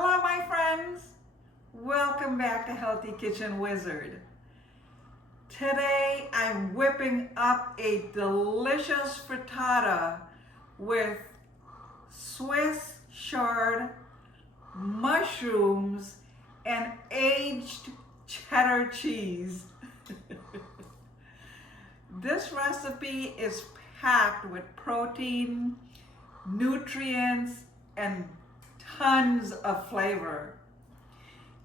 Hello my friends, welcome back to Healthy Kitchen Wizard. Today I'm whipping up a delicious frittata with Swiss chard, mushrooms, and aged cheddar cheese. This recipe is packed with protein, nutrients, and tons of flavor.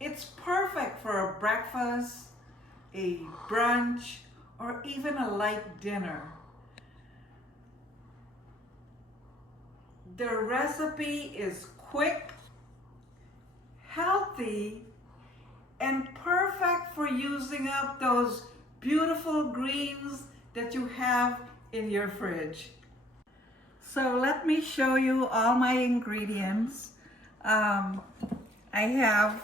It's perfect for a breakfast, a brunch, or even a light dinner. The recipe is quick, healthy, and perfect for using up those beautiful greens that you have in your fridge. So let me show you all my ingredients. I have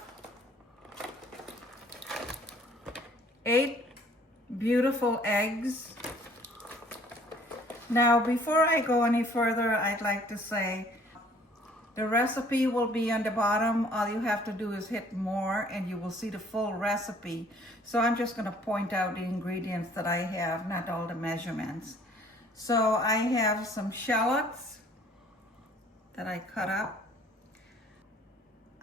8 beautiful eggs. Now, before I go any further, I'd like to say the recipe will be on the bottom. All you have to do is hit more and you will see the full recipe. So I'm just going to point out the ingredients that I have, not all the measurements. So I have some shallots that I cut up.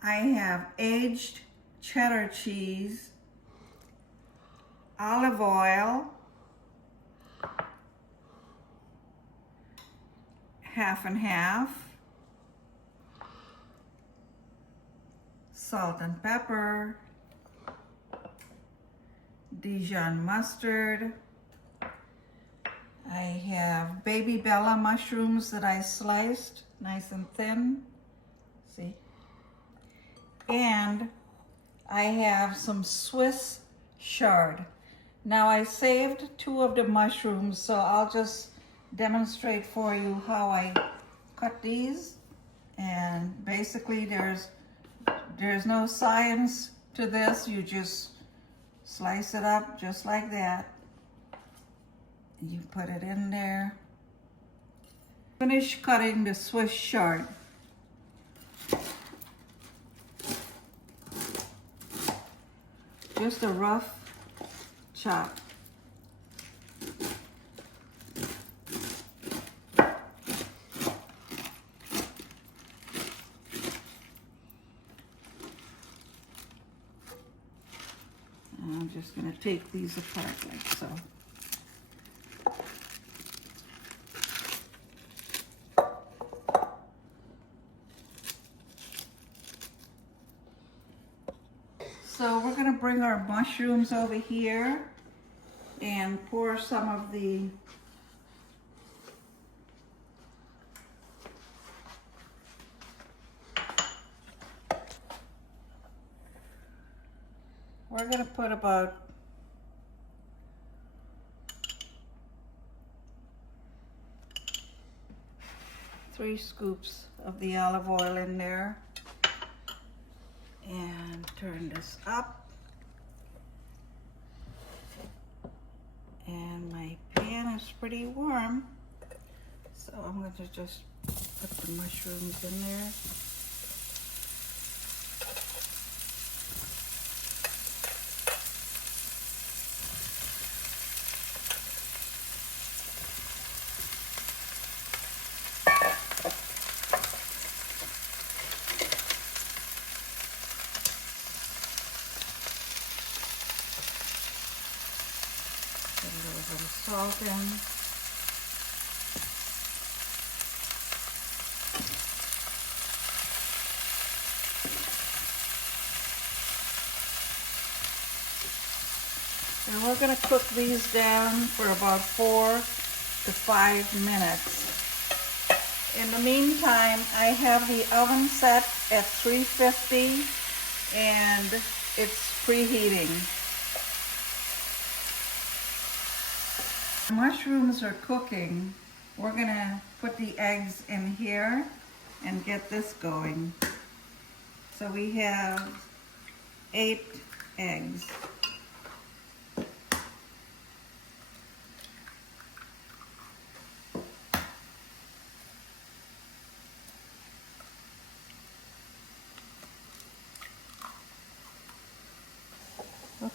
I have aged cheddar cheese, olive oil, half and half, salt and pepper, Dijon mustard. I have baby bella mushrooms that I sliced nice and thin, see? And I have some Swiss chard. Now I saved 2 of the mushrooms, so I'll just demonstrate for you how I cut these. And basically there's no science to this. You just slice it up just like that. You put it in there. Finish cutting the Swiss chard. Just a rough chop. And I'm just going to take these apart like so. So we're going to bring our mushrooms over here and pour some of the we're going to put about 3 scoops of the olive oil in there. And turn this up. And my pan is pretty warm, so I'm going to just put the mushrooms in there. Put a little bit of salt in. And we're going to cook these down for about 4 to 5 minutes. In the meantime, I have the oven set at 350 and it's preheating. The mushrooms are cooking. We're going to put the eggs in here and get this going. So we have 8 eggs.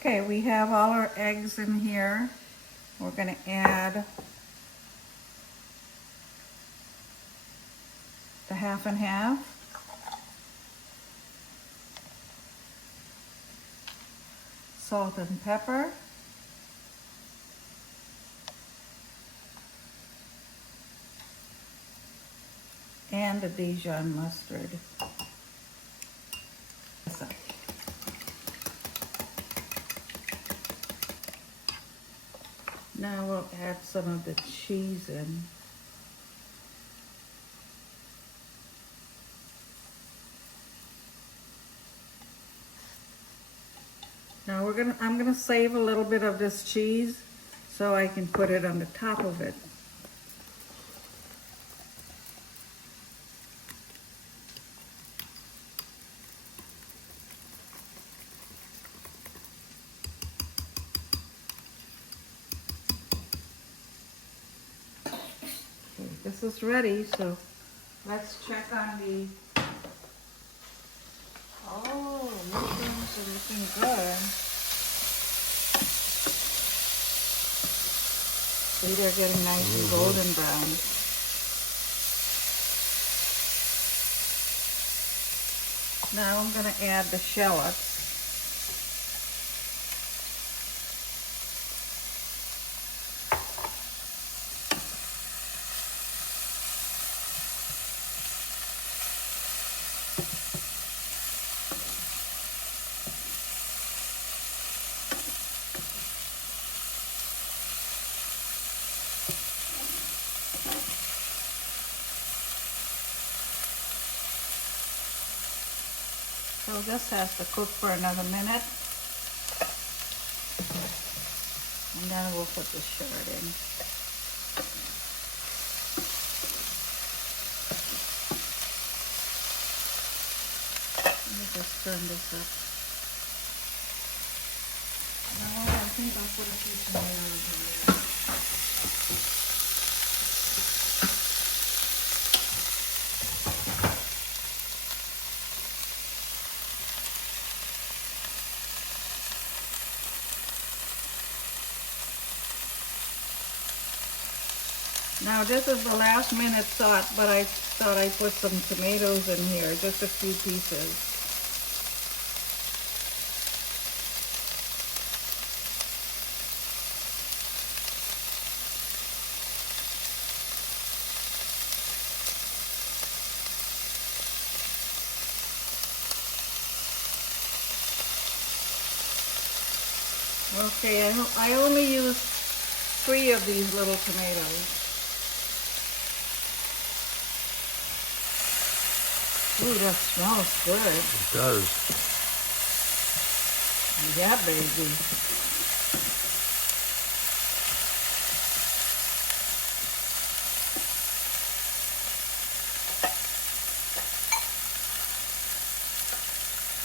Okay, we have all our eggs in here. We're going to add the half and half. Salt and pepper. And the Dijon mustard. Now we'll add some of the cheese in. Now I'm gonna save a little bit of this cheese so I can put it on the top of it. This is ready, so let's check on the, oh, mushrooms are looking good. See, they're getting nice and golden brown. Now I'm going to add the shallots. So this has to cook for another minute. And then we'll put the chard in. Let me just turn this up. Now I think I'll put a few tomatoes in there. Now this is the last minute thought, but I thought I'd put some tomatoes in here, just a few pieces. Okay, I only used 3 of these little tomatoes. Ooh, that smells good. It does. Yeah, baby.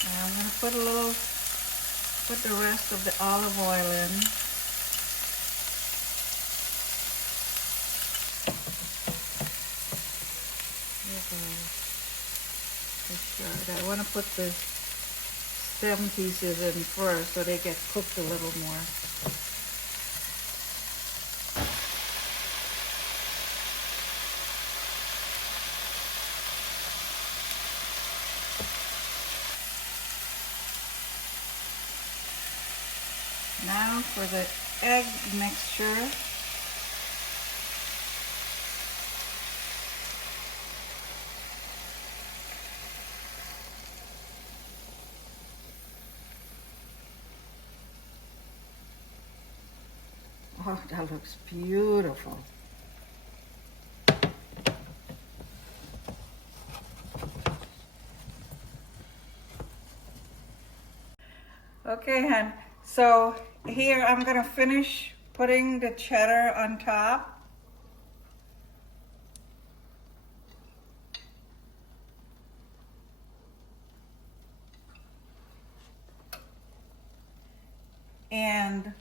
Now I'm going to put the rest of the olive oil in. I want to put the stem pieces in first so they get cooked a little more. Now for the egg mixture. Oh, that looks beautiful. Okay, hon. So here I'm gonna finish putting the cheddar on top. And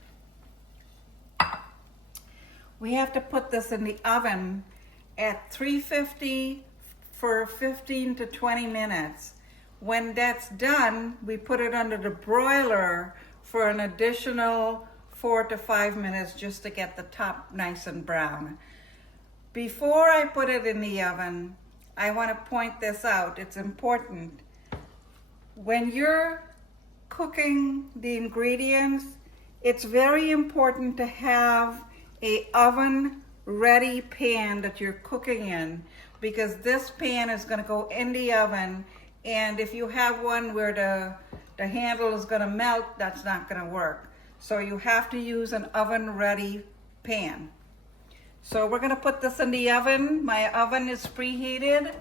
we have to put this in the oven at 350 for 15 to 20 minutes. When that's done, we put it under the broiler for an additional 4 to 5 minutes just to get the top nice and brown. Before I put it in the oven, I want to point this out. It's important. When you're cooking the ingredients, it's very important to have an oven ready pan that you're cooking in, because this pan is going to go in the oven, and if you have one where the handle is going to melt, that's not going to work. So you have to use an oven ready pan. So we're going to put this in the oven. My oven is preheated,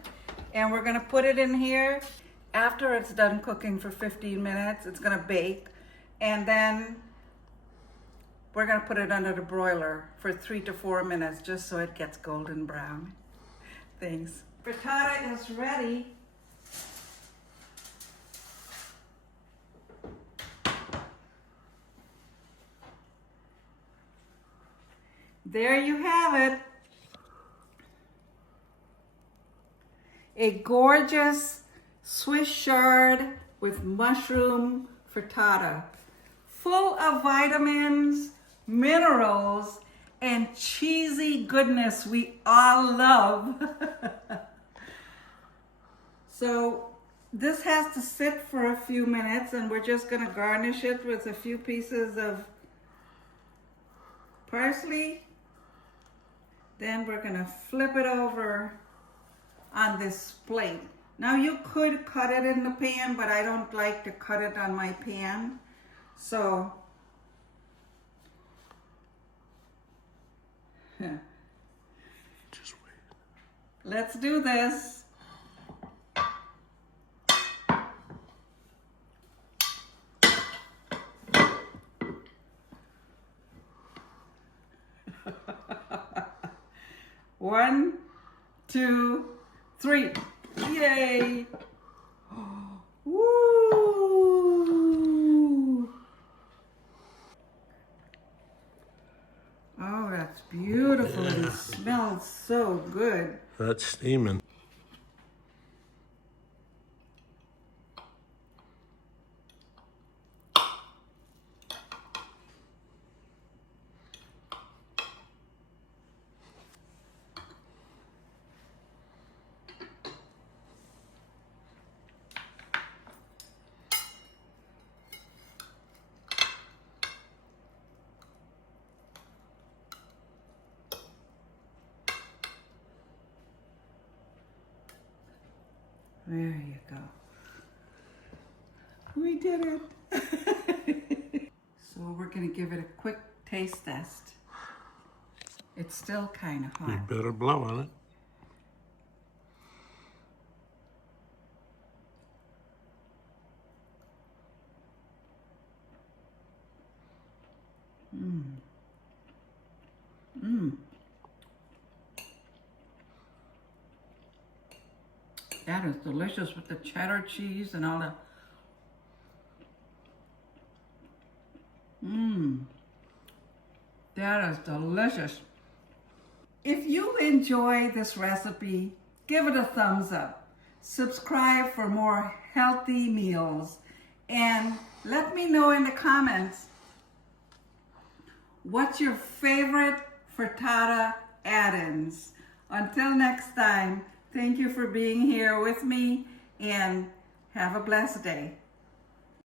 and we're going to put it in here. After it's done cooking for 15 minutes, it's going to bake, and then we're going to put it under the broiler for 3 to 4 minutes just so it gets golden brown. Thanks. Frittata is ready. There you have it. A gorgeous Swiss chard with mushroom frittata, full of vitamins, minerals, and cheesy goodness we all love. So this has to sit for a few minutes, and we're just going to garnish it with a few pieces of parsley. Then we're going to flip it over on this plate. Now you could cut it in the pan, but I don't like to cut it on my pan. So just wait. Let's do this. One, 2, 3. Yay! Woo! Oh, that's beautiful. Yeah. It smells so good. That's steaming. There you go. We did it. So we're going to give it a quick taste test. It's still kind of hot. You better blow on it. That is delicious with the cheddar cheese and all the... That is delicious. If you enjoy this recipe, give it a thumbs up. Subscribe for more healthy meals. And let me know in the comments, what's your favorite frittata add-ins? Until next time, thank you for being here with me, and have a blessed day.